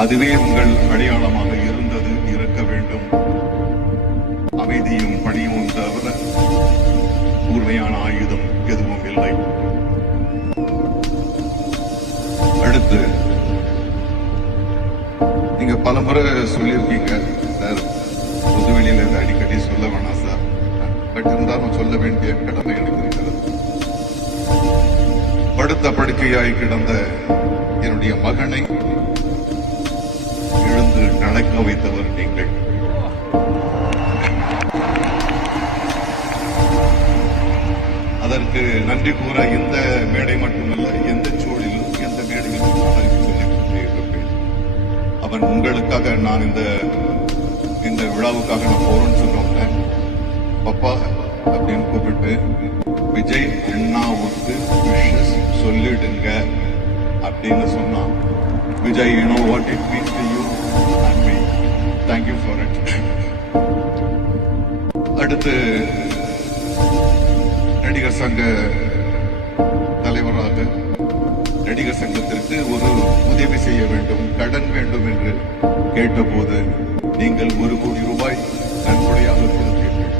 அதுவே உங்கள் அடையாளமாக இருந்தது, இருக்க வேண்டும். அமைதியும் பணியும் தவிர கூர்மையான ஆயுதம் எதுவும் இல்லை. அடுத்து, நீங்க பல முறை சொல்லியிருக்கீங்க சார், பொதுவெளியில இருந்து அடிக்கடி சொல்ல வேணாம் சார், பட் இருந்தாலும் சொல்ல வேண்டிய கடமை எனக்கு இருக்கிறது. படுத்த படுக்கையாய் கிடந்த என்னுடைய மகனை எழுந்து நடக்க வைத்தவர் நீங்கள். அதற்கு நன்றி கூற இந்த மேடை மட்டுமல்ல, எந்த சூழலிலும் எந்த மேடையிலும் சொல்லிக் கொண்டே இருப்பேன். அவன் உங்களுக்காக நான் இந்த விழாவுக்காக நான் போறேன்னு சொன்னேன். பப்பா அப்படின்னு கூப்பிட்டு விஜய் அண்ணாவுக்கு விஷஸ் சொல்லிடுங்க அப்படின்னு சொன்னான். Vijay, you know what it means to you and me. Thank you for it. அடுத்து, நடிகர் சங்க தலைவராக நடிகர் சங்கத்திற்கு ஒரு உதவி செய்ய வேண்டும், கடன் வேண்டும் என்று கேட்டபோது நீங்கள் 1 கோடி ரூபாய் நன்கொடையாக கொடுத்தீர்கள்.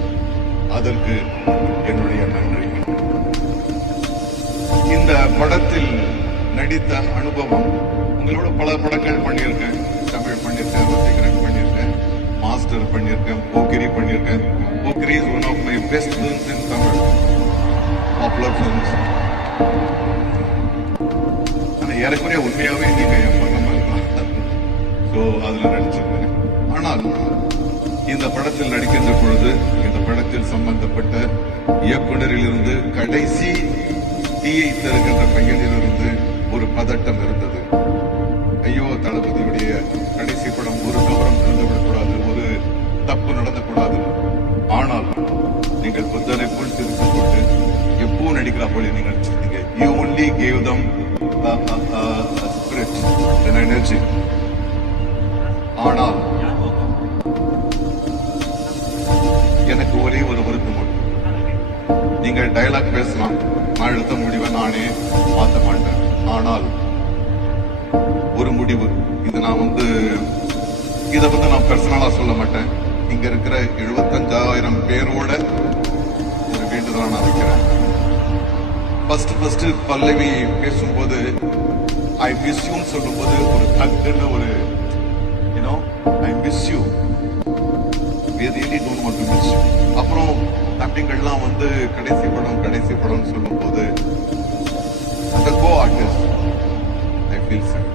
அதற்கு என்னுடைய நன்றி. இந்த படத்தில் நடித்த அனுபவம், உங்களோட பல படங்கள் பண்ணியிருக்கேன். தமிழ் பண்ணியிருக்கேன், வசீகரன் பண்ணியிருக்கேன், மாஸ்டர் பண்ணியிருக்கேன், போக்கிரி பண்ணியிருக்கேன். Pokkiri is one of my best films in Tamil, popular films. ஆனால் ஏறக்குறைய உண்மையாகவே நீங்க என் பக்கமாக இருக்கலாம். ஸோ அதில் நடிச்சிருக்கேன். ஆனால் இந்த படத்தில் நடிக்கின்ற பொழுது இந்த படத்தில் சம்பந்தப்பட்ட இயக்குனரிலிருந்து கடைசி தீயை தருகின்ற பையனிலிருந்து ஒரு பதட்டம் இருந்தது. ஐயோ, தளபதியுடைய கடைசி படம் ஒரு தவறம் நடந்துவிடக்கூடாது, ஒரு தப்பு நடந்தக்கூடாது. ஆனால் நீங்கள் புத்தரை போல் திருத்திக் கொண்டு எப்பவும் நடிக்கிறா போல நீங்கள் நடிச்சிருந்தீங்க. You only gave them spirit, an energy. ஆனால் எனக்கு ஒரே ஒரு வருத்தம் உண்டு. நீங்கள் டயலாக் பேசலாம், நான் எடுத்த முடிவை நானே மாற்ற மாட்டேன். ஆனால் ஒரு முடிவு, இது நான் இதை நான் பர்சனலா சொல்ல மாட்டேன். இங்க இருக்கிற 75,000 பேரோட ஒரு வேண்டுதலா நான் வைக்கிறேன். ஃபர்ஸ்ட் பல்லவி பேசும்போது ஐ மிஸ் யூன்னு சொல்லும்போது ஒரு தக்குன்னு ஒரு I miss you, we really don't want to miss you. அப்புறம் தம்பிங்கள்லாம் கடைசி படம் சொல்லும் போது அந்த co artist I feel sad.